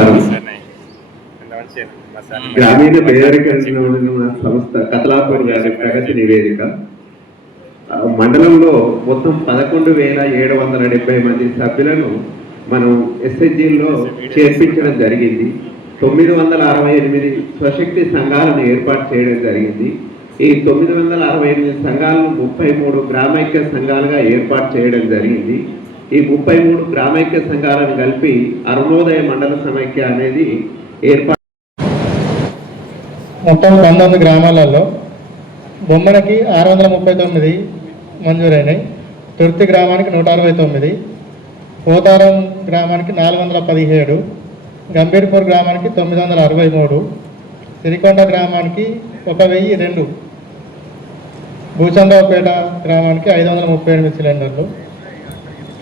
నమస్కారం. గ్రామీణ పేదరిక సంస్థ కతలాపూర్ గారి ప్రగతి నివేదిక. మండలంలో మొత్తం 11,770 మంది సభ్యులను మనం ఎస్హెచ్జిలో చేర్పించడం జరిగింది. 968 స్వశక్తి సంఘాలను ఏర్పాటు చేయడం జరిగింది. ఈ 968 సంఘాలను 33 గ్రామైక్య సంఘాలుగా ఏర్పాటు చేయడం జరిగింది. ఈ 33 గ్రామైక్య సంఘాలను కలిపి అరుణోదయ మండల సమైక్య అనేది ఏర్పాటు. మొత్తం 19 గ్రామాలలో బొమ్మనకి 639 మంజూరైనాయి. తుర్తి గ్రామానికి 169, పోతారం గ్రామానికి 417, గంభీర్పూర్ గ్రామానికి 963, సిరికొండ గ్రామానికి 1002, భూచంద్రపేట గ్రామానికి 538 సిలిండర్లు,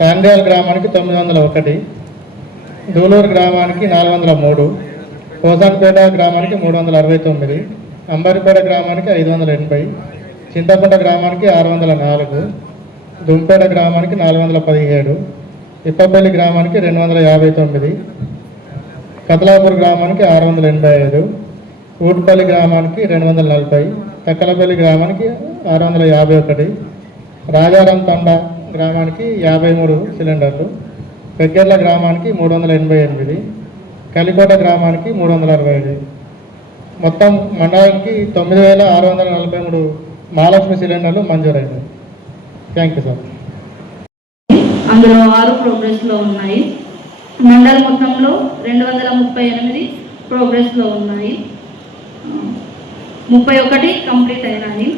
తాండ్యాల గ్రామానికి 901, దూలూరు గ్రామానికి 403, కోసాన్పేట గ్రామానికి 369, అంబరిపేట గ్రామానికి 580, చింతకుంట గ్రామానికి 604, దుంపేట గ్రామానికి 417, ఇప్పపల్లి గ్రామానికి 259, కతలాపూర్ గ్రామానికి 685, ఊట్పల్లి గ్రామానికి 240, తక్కలపల్లి గ్రామానికి 651, రాజారాం తండా గ్రామానికి 53 సిలిండర్లు, పెగ్గర్ల గ్రామానికి 388, కలికోట గ్రామానికి 365. మొత్తం మండలానికి 9,643 మహాలక్ష్మి సిలిండర్లు మంజూరైనాయి. Thank you sir. అందులో 6 ప్రోగ్రెస్లో ఉన్నాయి. మండల మొత్తంలో 238 ప్రోగ్రెస్లో ఉన్నాయి. 31 కంప్లీట్ అయినాయి.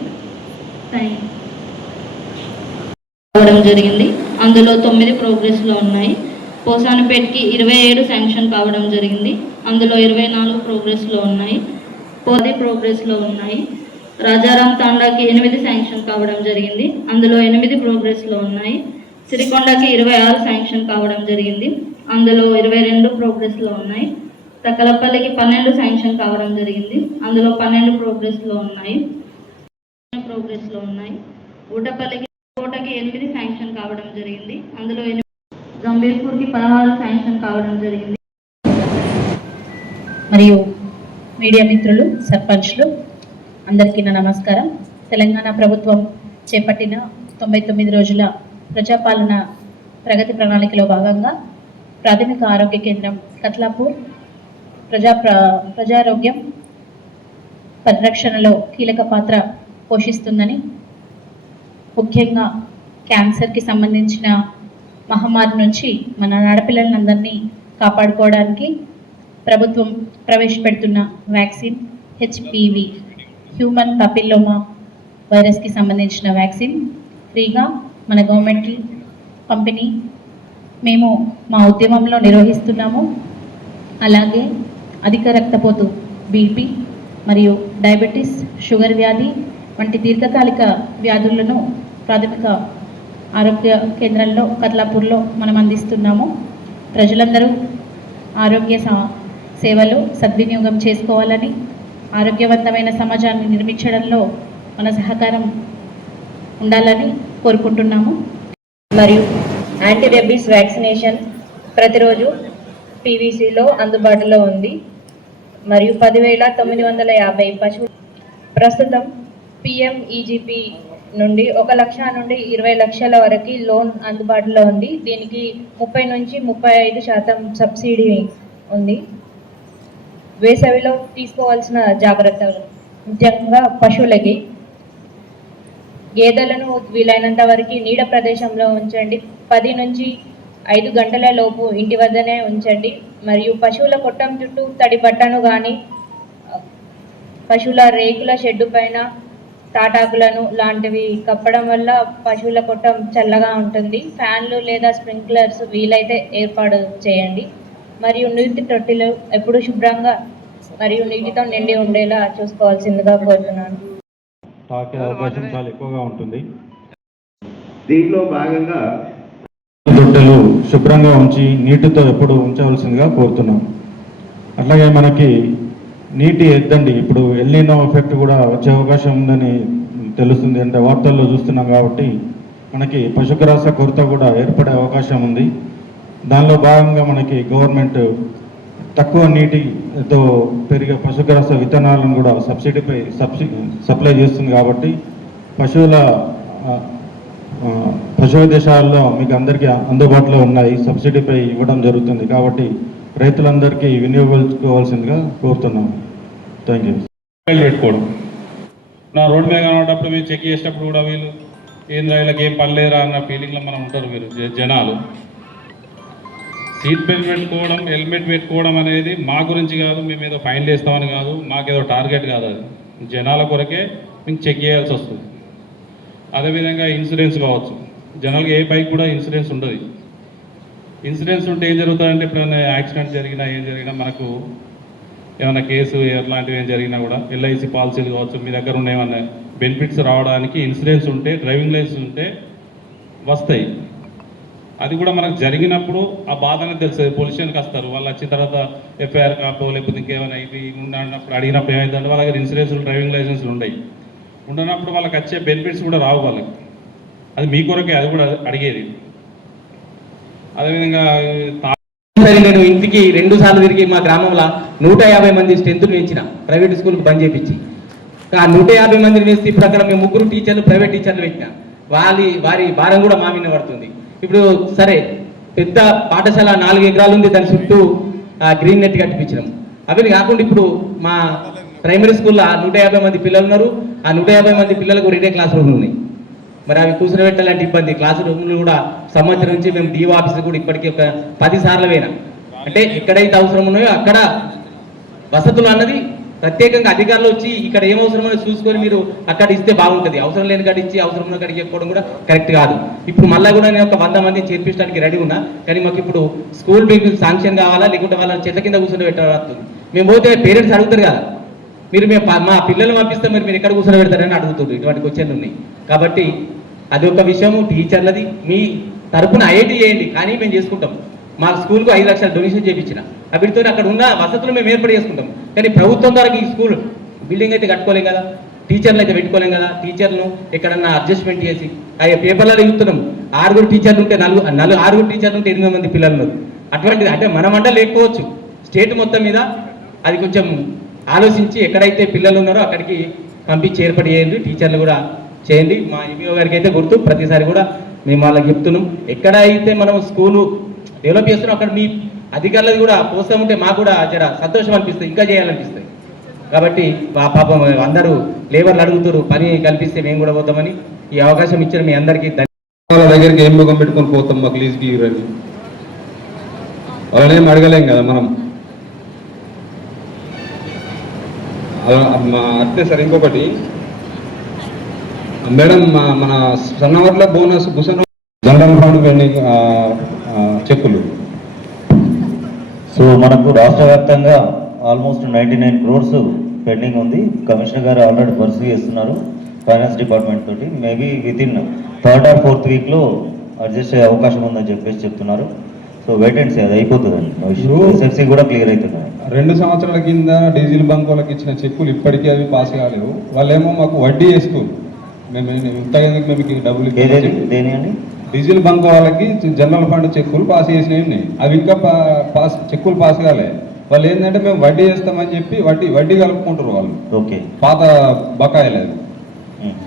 అవడం జరిగింది. అందులో 9 ప్రోగ్రెస్లో ఉన్నాయి. పోసానిపేటకి 27 శాంక్షన్ కావడం జరిగింది. అందులో 24 ప్రోగ్రెస్లో ఉన్నాయి. 10 ప్రోగ్రెస్లో ఉన్నాయి. రాజారాం తాండాకి 8 శాంక్షన్ కావడం జరిగింది. అందులో 8 ప్రోగ్రెస్లో ఉన్నాయి. సిరికొండకి 26 శాంక్షన్ కావడం జరిగింది. అందులో 22 ప్రోగ్రెస్లో ఉన్నాయి. తక్కలపల్లికి 12 శాంక్షన్ కావడం జరిగింది. అందులో 12 ప్రోగ్రెస్లో ఉన్నాయి. ఊటపల్లికి కోటకి 8 శాంక్షన్ కావడం జరిగింది. అందులో గంభీర్పూర్కి 16 శాంక్షన్ కావడం జరిగింది. మరియు మీడియా మిత్రులు, సర్పంచ్లు అందరికీ నా నమస్కారం. తెలంగాణ ప్రభుత్వం చేపట్టిన 99 రోజుల ప్రజాపాలన ప్రగతి ప్రణాళికలో భాగంగా ప్రాథమిక ఆరోగ్య కేంద్రం కతలాపూర్ ప్రజారోగ్యం పరిరక్షణలో కీలక పాత్ర పోషిస్తుందని, ముఖ్యంగా క్యాన్సర్కి సంబంధించిన మహమ్మారి నుంచి మన ఆడపిల్లలందరినీ కాపాడుకోవడానికి ప్రభుత్వం ప్రవేశపెడుతున్న వ్యాక్సిన్ హెచ్పివి హ్యూమన్ పాపిల్లోమా వైరస్కి సంబంధించిన వ్యాక్సిన్ ఫ్రీగా మన గవర్నమెంట్కి పంపిణీ మేము మా ఉద్యమంలో నిర్వహిస్తున్నాము. అలాగే అధిక రక్తపోటు, బీపీ మరియు డయాబెటీస్, షుగర్ వ్యాధి వంటి దీర్ఘకాలిక వ్యాధులను ప్రాథమిక ఆరోగ్య కేంద్రంలో కతలాపూర్లో మనం అందిస్తున్నాము. ప్రజలందరూ ఆరోగ్య సేవలు సద్వినియోగం చేసుకోవాలని, ఆరోగ్యవంతమైన సమాజాన్ని నిర్మించడంలో మన సహకారం ఉండాలని కోరుకుంటున్నాము. మరియు యాంటీ రేబీస్ వ్యాక్సినేషన్ ప్రతిరోజు పీవీసీలో అందుబాటులో ఉంది. మరియు 10,950 పశువులు. ప్రస్తుతం పిఎంఈజీపీ నుండి 1 లక్ష నుండి 20 లక్షల వరకు లోన్ అందుబాటులో ఉంది. దీనికి 30 నుంచి 35% సబ్సిడీ ఉంది. వేసవిలో తీసుకోవాల్సిన జాగ్రత్తలు ముఖ్యంగా పశువులకి గేదెలను వీలైనంత వరకు నీడ ప్రదేశంలో ఉంచండి. 10 నుంచి 5 గంటల లోపు ఇంటి వద్దనే ఉంచండి. మరియు పశువుల కొట్టం చుట్టూ తడి బట్టను కానీ పశువుల రేకుల షెడ్డు పైన తాటాకులను లాంటివి కప్పడం వల్ల పశువుల కొట్టం చల్లగా ఉంటుంది. ఫ్యాన్లు లేదా స్ప్రింక్లర్స్ వీలైతే ఏర్పాటు చేయండి. మరియు నీటి తొట్టిలు ఎప్పుడు శుభ్రంగా మరియు నీటితో నిండి ఉండేలా చూసుకోవాల్సిందిగా కోరుతున్నాను. తాకే అవకాశం చాలా ఎక్కువగా ఉంటుంది. దీంట్లో భాగంగా తొట్టెలు శుభ్రంగా ఉంచి నీటితో ఎప్పుడు ఉంచవలసిందిగా కోరుతున్నాం. అట్లాగే మనకి నీటి ఎద్దండి ఇప్పుడు ఎల్నినో ఎఫెక్ట్ కూడా వచ్చే అవకాశం ఉందని తెలుస్తుంది. అంటే వార్తల్లో చూస్తున్నాం కాబట్టి మనకి పశుగ్రాస కొరత కూడా ఏర్పడే అవకాశం ఉంది. దానిలో భాగంగా మనకి గవర్నమెంట్ తక్కువ నీటితో పెరిగే పశుగ్రాస విత్తనాలను కూడా సబ్సిడీపై సప్లై చేస్తుంది కాబట్టి పశువుల పశువుల దేశాల్లో మీకు అందరికీ అందుబాటులో ఉన్నాయి, సబ్సిడీపై ఇవ్వడం జరుగుతుంది కాబట్టి రైతులందరికీ వినియోగించుకోవాల్సిందిగా కోరుతున్నాము. Thank you. పెట్టుకోవడం నా రోడ్డు మీద కనబడేటప్పుడు మేము చెక్ చేసేటప్పుడు కూడా వీళ్ళు ఏంద్రా వీళ్ళకి ఏం పనిలేరా అన్న ఫీలింగ్లో మనం ఉంటారు మీరు జనాలు. సీట్ బెల్ట్ పెట్టుకోవడం, హెల్మెట్ పెట్టుకోవడం అనేది మా గురించి కాదు, మేము ఏదో ఫైన్ వేస్తామని కాదు, మాకేదో టార్గెట్ కాదు, అది జనాల కొరకే మేము చెక్ చేయాల్సి వస్తుంది. అదేవిధంగా ఇన్సూరెన్స్ కావచ్చు, జనాలకి ఏ బైక్ కూడా ఇన్సూరెన్స్ ఉండదు. ఇన్సూరెన్స్ ఉంటే ఏం జరుగుతుందంటే ఎప్పుడైనా యాక్సిడెంట్ జరిగినా ఏం జరిగినా మనకు ఏమైనా కేసు ఎట్లాంటివి ఏం జరిగినా కూడా ఎల్ఐసి పాలసీలు కావచ్చు, మీ దగ్గర ఉన్న ఏమైనా బెనిఫిట్స్ రావడానికి ఇన్సూరెన్స్ ఉంటే, డ్రైవింగ్ లైసెన్స్ ఉంటే వస్తాయి. అది కూడా మనకు జరిగినప్పుడు ఆ బాధ అనేది తెలుస్తుంది. పోలీస్ స్టేషన్కి వస్తారు, వాళ్ళు వచ్చిన తర్వాత ఎఫ్ఐఆర్ కాపో లేకపోతే ఇంకేమైనా ఇది ఉన్నప్పుడు అడిగినప్పుడు ఏమైందంటే వాళ్ళ దగ్గర ఇన్సూరెన్స్లు డ్రైవింగ్ లైసెన్స్లు ఉన్నాయి, ఉండనప్పుడు వాళ్ళకి వచ్చే బెనిఫిట్స్ కూడా రావు వాళ్ళకి. అది మీ కొరకే, అది కూడా అడిగేది. అదేవిధంగా నేను ఇంటికి 2 సార్లు తిరిగి మా గ్రామంలో 150 మంది స్ట్రెంత్ను పెంచిన ప్రైవేట్ స్కూల్కి బంద్ చేయించి. ఆ 150 మందిని వేస్తే ఇప్పుడు అక్కడ మేము 3 టీచర్లు ప్రైవేట్ టీచర్లు పెట్టిన వారి భారం కూడా మా మీద పడుతుంది. ఇప్పుడు సరే పెద్ద పాఠశాల 4 ఎకరాలు ఉంది, దాని చుట్టూ గ్రీన్ నెట్ కట్టిపించినాం. అవి కాకుండా ఇప్పుడు మా ప్రైమరీ స్కూల్లో 150 మంది పిల్లలు ఉన్నారు. ఆ 150 మంది పిల్లలకు 2 క్లాస్ రూమ్లు ఉన్నాయి. మరి అవి కూర్చొని పెట్టాలంటే ఇబ్బంది. క్లాస్ రూమ్లు కూడా సంవత్సరం నుంచి మేము డిఓ ఆఫీస్ కూడా ఇప్పటికీ ఒక 10 సార్లు పోయినా. అంటే ఎక్కడైతే అవసరం ఉన్నాయో అక్కడ వసతులు అన్నది ప్రత్యేకంగా అధికారులు వచ్చి ఇక్కడ ఏం అవసరమో చూసుకొని మీరు అక్కడ ఇస్తే బాగుంటుంది. అవసరం లేని కాడ ఇచ్చి అవసరం ఉన్న కాడికి చెప్పుకోవడం కూడా కరెక్ట్ కాదు. ఇప్పుడు మళ్ళీ కూడా నేను ఒక 100 మందిని చేర్పించడానికి రెడీ ఉన్నా, కానీ మాకు ఇప్పుడు స్కూల్ బిల్ శాంక్షన్ కావాలా, లేకుంటే వాళ్ళని చెట్ల కింద కూర్చొని పెట్టాలి. మేము పోతే పేరెంట్స్ అడుగుతారు కదా, మేము మా పిల్లల్ని పంపిస్తే మరి మీరు ఎక్కడ కూర్చొని పెడతారని అడుగుతుంది. ఇటువంటి క్వశ్చన్లు ఉన్నాయి కాబట్టి అది ఒక విషయము. టీచర్లది మీ తరపున ఐఐటీ చేయండి, కానీ మేము చేసుకుంటాం. మా స్కూల్కు 5 లక్షల డొనేషన్ చేయించిన, వీటితో అక్కడ ఉన్న వసతులు మేము ఏర్పాటు చేసుకుంటాం. కానీ ప్రభుత్వం ద్వారా ఈ స్కూల్ బిల్డింగ్ అయితే కట్టుకోలేం కదా, టీచర్లు అయితే పెట్టుకోలేం కదా. టీచర్లను ఎక్కడన్నా అడ్జస్ట్మెంట్ చేసి అయ్యే పేపర్లలో చూస్తున్నాం 6 టీచర్లు ఉంటే 6 టీచర్లు ఉంటే 8 మంది పిల్లలు ఉన్నారు. అటువంటిది అంటే మన మంట లేకపోవచ్చు, స్టేట్ మొత్తం మీద అది కొంచెం ఆలోచించి ఎక్కడైతే పిల్లలు ఉన్నారో అక్కడికి పంపించి ఏర్పాటు చేయండి. టీచర్లు కూడా చేయండి. మా ఎంఈఓ గారికి అయితే గుర్తు, ప్రతిసారి కూడా మేము వాళ్ళకి చెప్తున్నాం. ఎక్కడ అయితే మనం స్కూలు డెవలప్ చేస్తున్నాం అక్కడ మీ అధికారులది కూడా పోస్తా ఉంటే మాకు కూడా జర సంతోషం అనిపిస్తుంది, ఇంకా చేయాలనిపిస్తుంది. కాబట్టి పాపం అందరూ లేబర్లు అడుగుతారు, పని కల్పిస్తే మేము కూడా పోతామని ఈ అవకాశం ఇచ్చిన మీ అందరికీ వాళ్ళ దగ్గరికి ఏం ముఖం పెట్టుకొని పోతాం, మాకు లీజ్కి ఇవ్వండి, వాళ్ళనేం అడగలేం కదా మనం. అంతే సార్. ఇంకొకటి మేడం, మన సన్నవర్ల బోనస్ భూషణ జనరల్ ఫండ్ పెండింగ్ చెక్కులు. సో మనకు రాష్ట్ర వ్యాప్తంగా ఆల్మోస్ట్ 99 crores పెండింగ్ ఉంది. కమిషనర్ గారు ఆల్రెడీ పర్సూ చేస్తున్నారు ఫైనాన్స్ డిపార్ట్మెంట్ తోటి. Maybe within 3rd or 4th వీక్లో అడ్జస్ట్ అయ్యే అవకాశం ఉందని చెప్పేసి చెప్తున్నారు. సో వెయిట్ అండ్ సీ, అది అయిపోతుందండి. ఎస్ఎఫ్సీ కూడా క్లియర్ అవుతున్నాయి. 2 సంవత్సరాల కింద డీజిల్ బంక్ వాళ్ళకి ఇచ్చిన చెక్కులు ఇప్పటికీ అవి పాస్ కాలేవు. వాళ్ళేమో మాకు వడ్డీ వేసుకోరు. మేము ఇంత మేము డబ్బులు దేని అండి, డీజిల్ బంక్ వాళ్ళకి జనరల్ ఫండ్ చెక్కులు పాస్ చేసినాయి, అవి ఇంకా చెక్కులు పాస్ కాలే. వాళ్ళు ఏంటంటే మేము వడ్డీ వేస్తామని చెప్పి వడ్డీ కలుపుకుంటారు వాళ్ళు. ఓకే, పాత బకాయిలు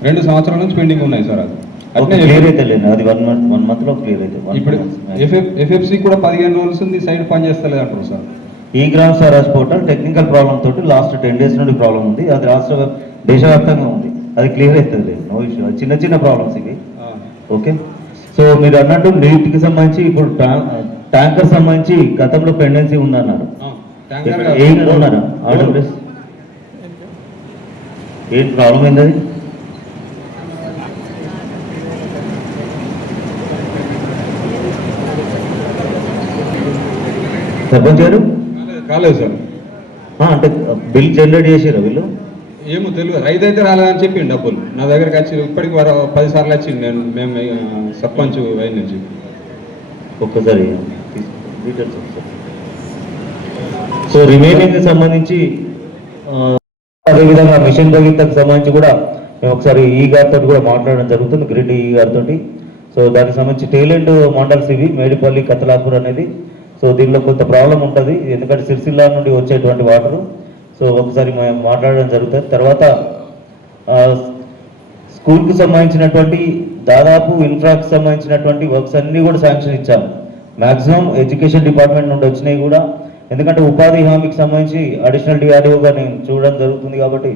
2 సంవత్సరాల నుంచి పెండింగ్ ఉన్నాయి సార్. అది క్లియర్ అయితే లేదు, అది 1 month లో క్లియర్ అయితే. ఇప్పుడు ఎఫ్ఎఫ్సి కూడా 15 రోజులు ఉంది, సైడ్ పని చేస్తలేదు అంటారు సార్. ఈ gram Swaraj portal technical problem తోటి లాస్ట్ 10 days నుండి ప్రాబ్లం ఉంది. అది దేశవ్యాప్తంగా ఉంది, అది క్లియర్ అవుతుంది లేదు, నో ఇష్యూ. చిన్న ప్రాబ్లమ్స్ ఇవి. ఓకే, సో మీరు అన్నట్టు నీటికి సంబంధించి ఇప్పుడు ట్యాంకర్ సంబంధించి గతంలో పెండెన్సీ ఉందన్నారు. ఏం ఉన్నారా ఆర్డర్, ఏం ప్రాబ్లం ఏంది? అది సర్పంచ్ గారు కాలేదు సార్. అంటే బిల్ జనరేట్ చేసారా వీళ్ళు? ఏమో తెలియదు, రైతు అయితే రాలేదని చెప్పిండు. డబ్బులు నా దగ్గరకు వచ్చి ఇప్పటికి 10 సార్లు వచ్చింది. మేము సర్పంచ్ అయిన నుంచి ఒక్కసారి డీటెయిల్స్. సో రిమైనింగ్ సంబంధించి అదేవిధంగా మిషన్ భగీరథకు సంబంధించి కూడా మేము ఒకసారి ఈ గారితో కూడా మాట్లాడడం జరుగుతుంది, గ్రిడ్ ఈ గారితో. సో దానికి సంబంధించి టైలెంట్ మండల్స్ ఇవి మేడిపల్లి, కతలాపూర్ అనేది. సో దీనిలో కొంత ప్రాబ్లం ఉంటుంది, ఎందుకంటే సిరిసిల్ల నుండి వచ్చేటువంటి వాటరు. సో ఒకసారి మేము మాట్లాడడం జరుగుతుంది. తర్వాత స్కూల్కి సంబంధించినటువంటి దాదాపు ఇన్ఫ్రాకి సంబంధించినటువంటి వర్క్స్ అన్నీ కూడా శాంక్షన్ ఇచ్చాము. మ్యాక్సిమం ఎడ్యుకేషన్ డిపార్ట్మెంట్ నుండి వచ్చినాయి కూడా, ఎందుకంటే ఉపాధి హామీకి సంబంధించి అడిషనల్ డిఆర్డీఓగా నేను చూడడం జరుగుతుంది కాబట్టి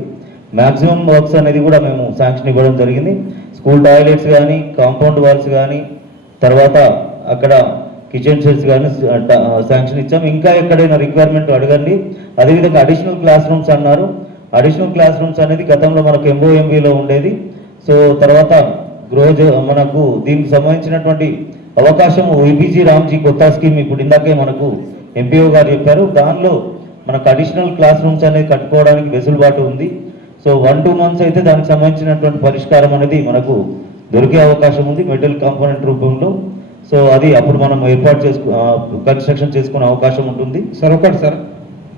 మ్యాక్సిమం వర్క్స్ అనేది కూడా మేము శాంక్షన్ ఇవ్వడం జరిగింది. స్కూల్ టాయిలెట్స్ కానీ, కాంపౌండ్ వాల్స్ కానీ, తర్వాత అక్కడ కిచెన్ షెడ్స్ కానీ శాంక్షన్ ఇచ్చాం. ఇంకా ఎక్కడైనా రిక్వైర్మెంట్ అడగండి. అదేవిధంగా అడిషనల్ క్లాస్ రూమ్స్ అన్నారు. అడిషనల్ క్లాస్ రూమ్స్ అనేది గతంలో మనకు ఎంఓఎంబీలో ఉండేది. సో తర్వాత మనకు దీనికి సంబంధించినటువంటి అవకాశం ఏపీజీ రామ్జీ కొత్త స్కీమ్ ఇప్పుడు ఇందాకే మనకు ఎంపీఓ గారు చెప్పారు. దానిలో మనకు అడిషనల్ క్లాస్ రూమ్స్ అనేది కట్టుకోవడానికి వెసులుబాటు ఉంది. సో 1-2 months అయితే దానికి సంబంధించినటువంటి పరిష్కారం అనేది మనకు దొరికే అవకాశం ఉంది మెటీరియల్ కాంపోనెంట్ రూపంలో. సో అది అప్పుడు మనం ఏర్పాటు కన్స్ట్రక్షన్ చేసుకునే అవకాశం ఉంటుంది. సార్ ఒకటి సార్,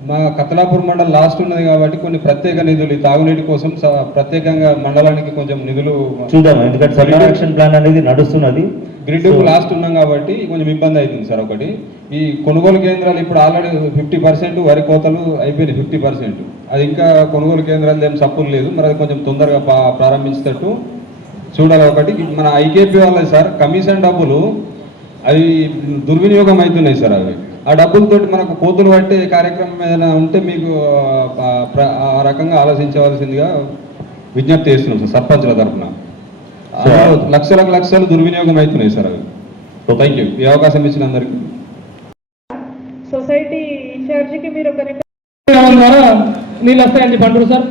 మా కతలాపూర్ మండలం లాస్ట్ ఉన్నది కాబట్టి కొన్ని ప్రత్యేక నిధులు తాగునీటి కోసం ప్రత్యేకంగా మండలానికి కొంచెం నిధులు చూద్దాం, ఎందుకంటే సమ్మర్ యాక్షన్ ప్లాన్ అనేది నడుస్తున్నది. గ్రిడ్ లాస్ట్ ఉన్నాం కాబట్టి కొంచెం ఇబ్బంది అవుతుంది సార్. ఒకటి ఈ కొనుగోలు కేంద్రాలు ఇప్పుడు ఆల్రెడీ 50% వరి కోతలు అయిపోయినాయి, 50%. అది ఇంకా కొనుగోలు కేంద్రాలు ఏం సప్పులు లేదు, మరి అది కొంచెం తొందరగా ప్రారంభించేటట్టు చూడాలి. ఒకటి మన ఐకేపీ వాళ్ళది సార్ కమిషన్ డబ్బులు అవి దుర్వినియోగం అవుతున్నాయి సార్. అవి ఆ డబ్బులతో మనకు కోతులు పట్టే కార్యక్రమం ఏదైనా ఉంటే మీకు ఆ రకంగా ఆలోచించవలసిందిగా విజ్ఞప్తి చేస్తున్నాం సార్ సర్పంచ్ల తరఫున. లక్షలు దుర్వినియోగం అవుతున్నాయి సార్ అవి. సో థ్యాంక్ యూ ఈ అవకాశం ఇచ్చిన అందరికీ. సొసైటీ ఇన్ఛార్జికి మీరు ఒక ద్వారా నీళ్ళు వస్తాయని చెప్పి అంటారు సార్.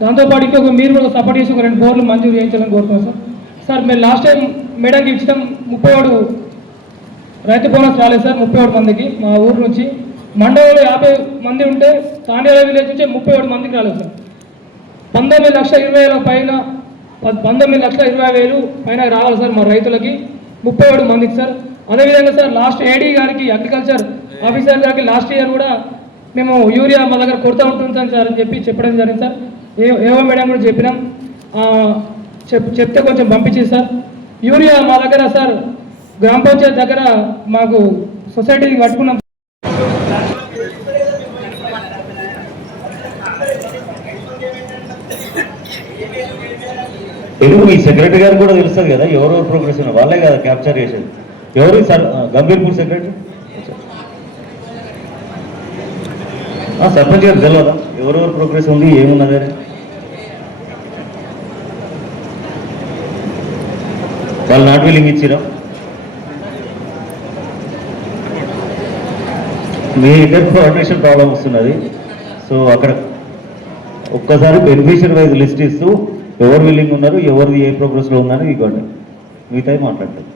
దాంతోపాటు ఇంకొక మీరు కూడా సపోర్ట్ చేసి ఒక 2 బోర్లు మంజూరు చేయించాలని కోరుతున్నాం సార్. సార్ మేము లాస్ట్ టైం మేడంకి ఇచ్చాం 37 రైతు బోనస్ రాలేదు సార్ 37 మందికి. మా ఊరు నుంచి మండలంలో 50 మంది ఉంటే తాండేల విలేజ్ నుంచి 37 మందికి రాలేదు సార్. 19,20,000 పైన 19,20,000 పైన రావాలి సార్ మా రైతులకి 37 మందికి సార్. అదేవిధంగా సార్ లాస్ట్ ఏడీ గారికి అగ్రికల్చర్ ఆఫీసర్ గారికి లాస్ట్ ఇయర్ కూడా మేము యూరియా మా దగ్గర కొరత ఉంటుంది సార్ అని చెప్పడం జరిగింది సార్. ఏవో మేడం కూడా చెప్పినాం, చెప్తే కొంచెం పంపించేది సార్. యూరియా మా దగ్గర సార్ గ్రామ పంచాయతీ దగ్గర మాకు సొసైటీకి పట్టుకున్నాం. ఎందుకు మీ సెక్రటరీ గారు కూడా తెలుస్తుంది కదా ఎవరెవరు ప్రోగ్రెస్ ఉన్నారు, వాళ్ళే కదా క్యాప్చర్ చేసేది. ఎవరు సార్ గంభీర్పూర్ సెక్రటరీ? సర్పంచ్ గారు తెలియదా ఎవరెవరు ప్రోగ్రెస్ ఉంది ఏమున్నది? వాళ్ళు నాట్ విల్లింగ్ ఇచ్చిరా? మీ ఇద్దరు కోఆర్డినేషన్ ప్రాబ్లం వస్తున్నది. సో అక్కడ ఒక్కసారి బెనిఫిషియరీ వైజ్ లిస్ట్ ఇస్తూ ఎవరు విల్లింగ్ ఉన్నారు, ఎవరిది ఏ ప్రోగ్రెస్లో ఉందని ఇవ్వండి, మిగతాయి మాట్లాడతారు.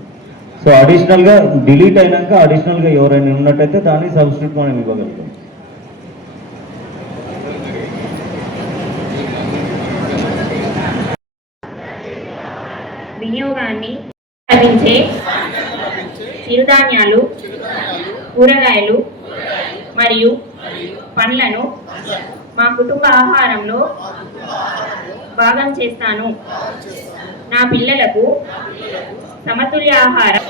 సో అడిషనల్గా డిలీట్ అయినాక అడిషనల్గా ఎవరైనా ఉన్నట్టయితే దాన్ని సబ్స్టిట్యూట్ మనం ఇవ్వగలుగుతాం. వినియోగాన్ని లభించే చిరుధాన్యాలు, కూరగాయలు మరియు పండ్లను మా కుటుంబ ఆహారంలో భాగం చేస్తాను. నా పిల్లలకు సమతుల్య ఆహారం,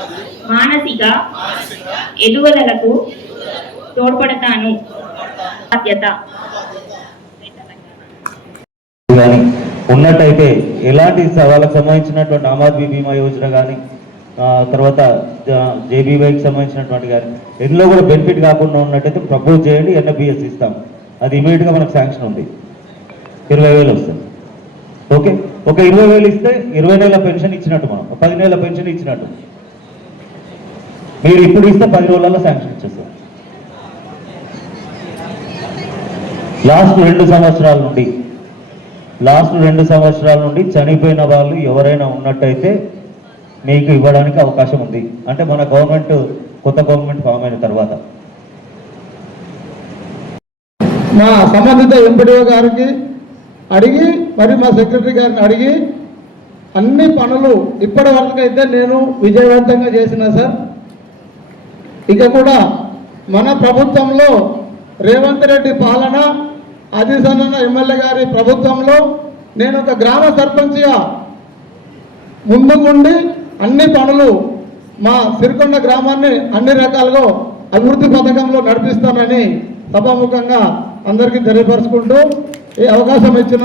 మానసిక ఎదుగుదలకు తోడ్పడతాను. బాధ్యత ఉన్నట్టయితే ఎలాంటి వాళ్ళకి సంబంధించినటువంటి ఆమ్ ఆద్మీ బీమా యోజన కానీ తర్వాత జేబీవైకి సంబంధించినటువంటి కానీ ఇందులో కూడా బెనిఫిట్ కాకుండా ఉన్నట్టయితే ప్రపోజ్ చేయండి, ఎన్ఎఫ్బిఎస్ ఇస్తాం. అది ఇమీడియట్గా మనకు శాంక్షన్ ఉంది. 20,000 వస్తుంది. ఓకే, ఒక 20,000 ఇస్తే 20 నెలల పెన్షన్ ఇచ్చినట్టు, మనం 10 నెలల పెన్షన్ ఇచ్చినట్టు. మీరు ఇప్పుడు ఇస్తే 10 రోజులలో శాంక్షన్ ఇచ్చేస్తారు. లాస్ట్ 2 సంవత్సరాల నుండి చనిపోయిన వాళ్ళు ఎవరైనా ఉన్నట్టయితే మీకు ఇవ్వడానికి అవకాశం ఉంది. అంటే మన కొత్త గవర్నమెంట్ ఫామ్ అయిన తర్వాత మా సంబంధిత ఎంపీడీఓ గారికి అడిగి మరి మా సెక్రటరీ గారిని అడిగి అన్ని పనులు ఇప్పటి వరకు అయితే నేను విజయవంతంగా చేసిన సార్. ఇక కూడా మన ప్రభుత్వంలో రేవంత్ రెడ్డి పాలన, అదిసన్న ఎమ్మెల్యే గారి ప్రభుత్వంలో నేను ఒక గ్రామ సర్పంచ్గా ముందుకుండి అన్ని పనులు మా సిరికొండ గ్రామాన్ని అన్ని రకాలుగా అభివృద్ధి పథకంలో నడిపిస్తానని సభాముఖంగా అందరికీ తెలియపరుచుకుంటూ ఈ అవకాశం ఇచ్చిన